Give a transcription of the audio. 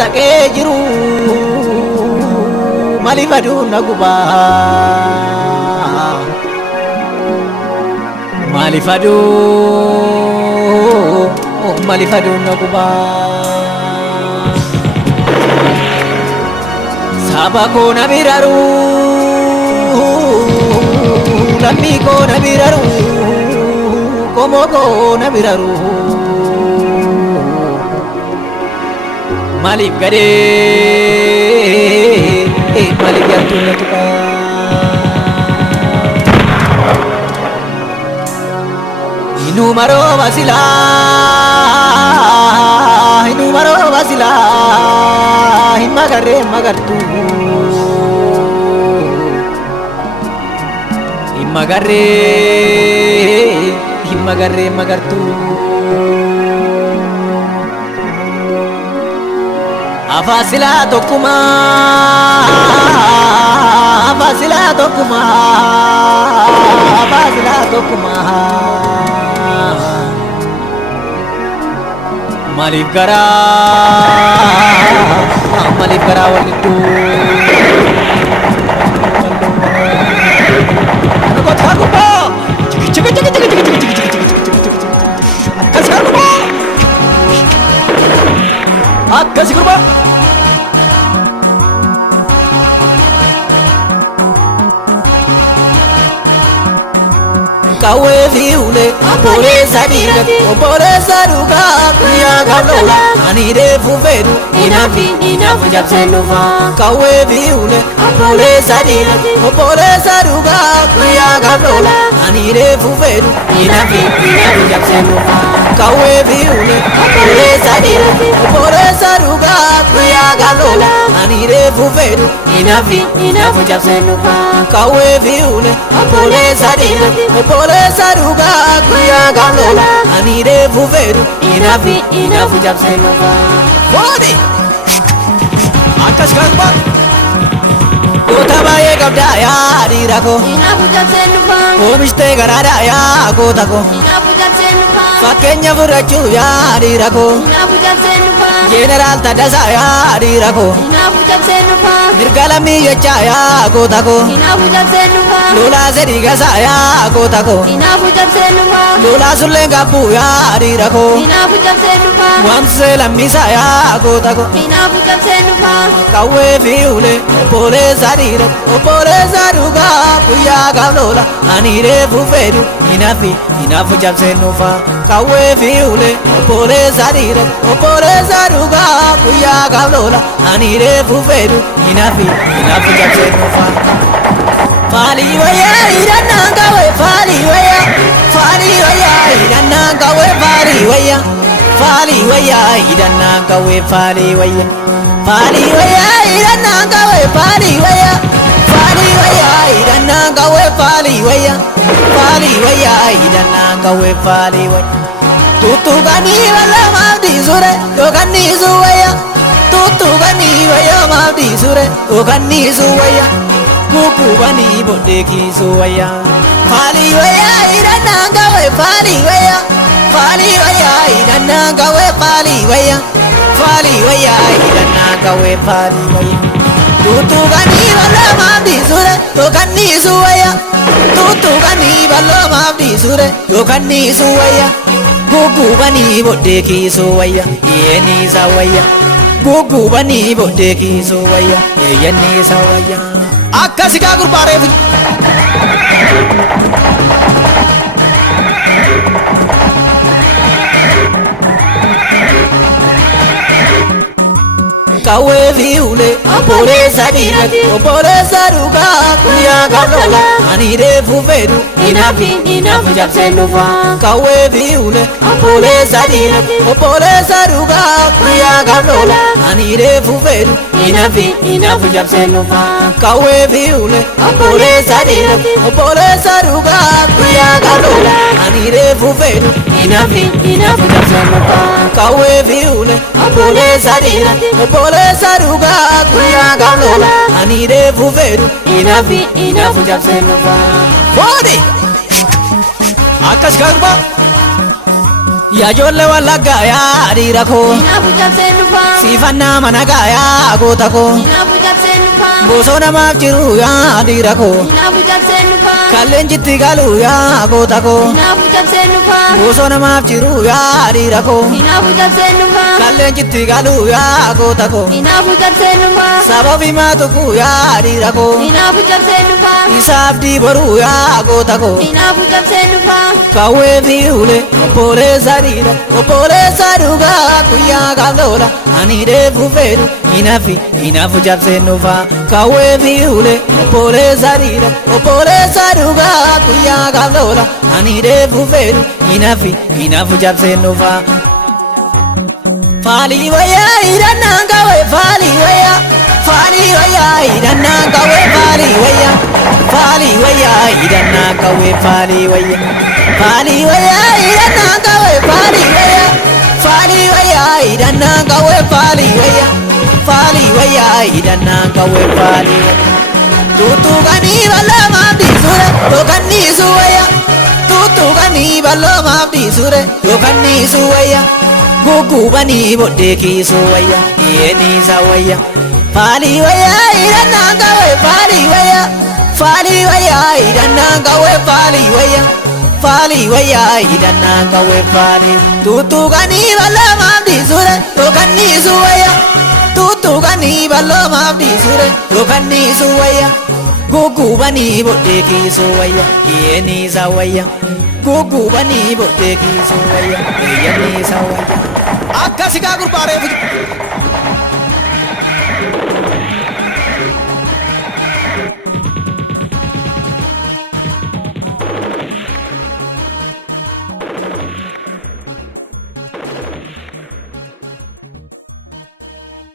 saqee jiru maaliif aduun na gubaa maaliif aduun na gubaa saba koo na biraru lammii koo na biraru qomoo koo na biraru maaliif gadee maaliif yartuu na tuqaa inuma rooba silaa hin magarree magartuu hin magarree magartuu afaan silaa tokkumaa maaliif garaa walidduu akkasi gurbaa Qawweef ULeen obboleessa dhiirati obboleessa dhugaa guyyaa galoola ani reefu fedhu inaafu jabseen dhufa Qawweef ULeen obboleessa dhiirati obboleessa dhugaa guyyaa galoola ani reefu fedhu inaafu jabseen dhufa Qawweef ULeen obboleessa dhiirati obboleessa dhugaa guyyaa galoola ani reefu fedhu inaafu jabseen dhufa Qawweef ULeen obboleessa dhiirati Olesa ruga kuya galola ani reefu fedhu inaafu jabseen dhufa Bodi akkas galba Koota baay'ee qabdaa yaa dhiira koo inaafu jabseen dhufa Oomishtee garaadhaa yaa goota koo inaafu jabseen dhufa Fakkeenya fudhachuu yaa dhiira koo inaafu jabseen dhufa Jeneraal Taddasaa yaa dhiira koo inaafu jabseen dhufa Mirga lammii jechaa yaa goota koo inaafu jabseen dhufa Lolaa sedii gasaa yaa goota koo inaafu jabseen dhufa Lolaa sullee gabbuu yaa dhiira koo inaafu jabseen dhufa Waamsee lammisaa yaa goota koo inaafu jabseen dhufa Qawweef ULeen obboleessa dhiirati obboleessa dhugaa guyyaa galoola ani reefu fedhu inaafu jabseen dhufa Qawweef ULeen obboleessa dhiirati obboleessa dhugaa guyyaa galoola ani reefu fedhu inaafu jabseen dhufa Faalii wayyaa hidhannaan qawwee faalii wayyaa hidhannaan qawwee faalii wayyaa hidhannaan qawwee faalii wayyaa hidhannaan qawwee faalii wayyaa hidhannaan qawwee faalii wayyaa hidhannaan qawwee faalii wayyaa tuttuqanii bal'amaaf dhiisure yookaan dhiisuu wayyaa tuttuqanii bal'amaaf dhiisure yookaan dhiisuu wayyaa Kukubanii bodee kiisuu wayyaa Faalii wayyaa hidhannaan qawwee faalii wayyaa hidhannaan qawwee faalii wayyaa hidhannaan qawwee faalii wayyaa tuttuqanii bal'amaaf dhiisure yookaan dhiisuu wayyaa tuttuqanii bal'amaaf dhiisure yookaan dhiisuu wayyaa Kukubanii bodee kiisuu wayyaa yeeniisa wayyaa Kukubanii bodee kiisuu wayyaa yeeniisa wayyaa Akkasi gaa gurbaa reefu Qawweef ULeen obboleessa dhiirati obboleessa dhugaa guyyaa galoola ani reefu fedhu inaafu jabseen dhufa Qawweef ULeen obboleessa dhiirati obboleessa dhugaa guyyaa galoola ani reefu fedhu inaafu jabseen dhufa Qawweef ULeen obboleessa dhiirati obboleessa dhugaa guyyaa galoola ani reefu fedhu inaafu jabseen dhufa Qawweef ULeen obboleessa dhiirati obboleessa dhugaa guyyaa galoola ani reefu fedhu inaafu jabseen dhufa Bodi akkas galba Ya jolle wala gaya dira ko Inafu jabseen dhufa Sifanna mana gaya goota ko Inafu jabseen dhufa Bosona maaf jiru ya dira ko Inafu jabseen dhufa Kalleen jitti galu ya goota ko Inafu jabseen dhufa Bosona maaf jiru ya dira ko Inafu jabseen dhufa Kalleen jitti galu ya goota ko Inafu jabseen dhufa Sababi maatuku ya dira ko Inafu jabseen dhufa Isaaf dibaru ya goota ko Inafu jabseen dhufa Qawweef ulee obboleessa dhugaa guyyaa gaaf lola ani reefu fedhu hinaafu jabseen dhufa Qawweef ulee obboleessa dhugaa guyyaa gaaf lola ani reefu fedhu hinaafu jabseen dhufa Faalii wayyaa hidhannaan qawwee faalii wayyaa hidhannaan qawwee faalii wayyaa hidhannaan qawwee faalii wayyaa hidhannaan qawwee faalii hidhannaan qawwee faalii hidhannaan qawwee faalii tuttuqanii bal'oo maaf dhiisure yookaan dhiisu wayya tuttuqanii bal'oo maaf dhiisure yookaan dhiisu wayya gugubanii bodhee kiisu wayya yeeniisa wayya faalii wayyaa hidhannaan qawwee faalii wayyaa hidhannaan qawwee faalii wayyaa hidhannaan qawwee faalii tuttuqanii bal'oo maaf dhiisure yookaan dhiisu wayya tuttuqanii bal'oo maaf dhiisure yookaan dhiisu wayya gugubanii bodhee kiisu wayya yeeniisa wayya gugubanii bodhee kiisu wayya yeeniisa wayya akkasi kaa gurbaaree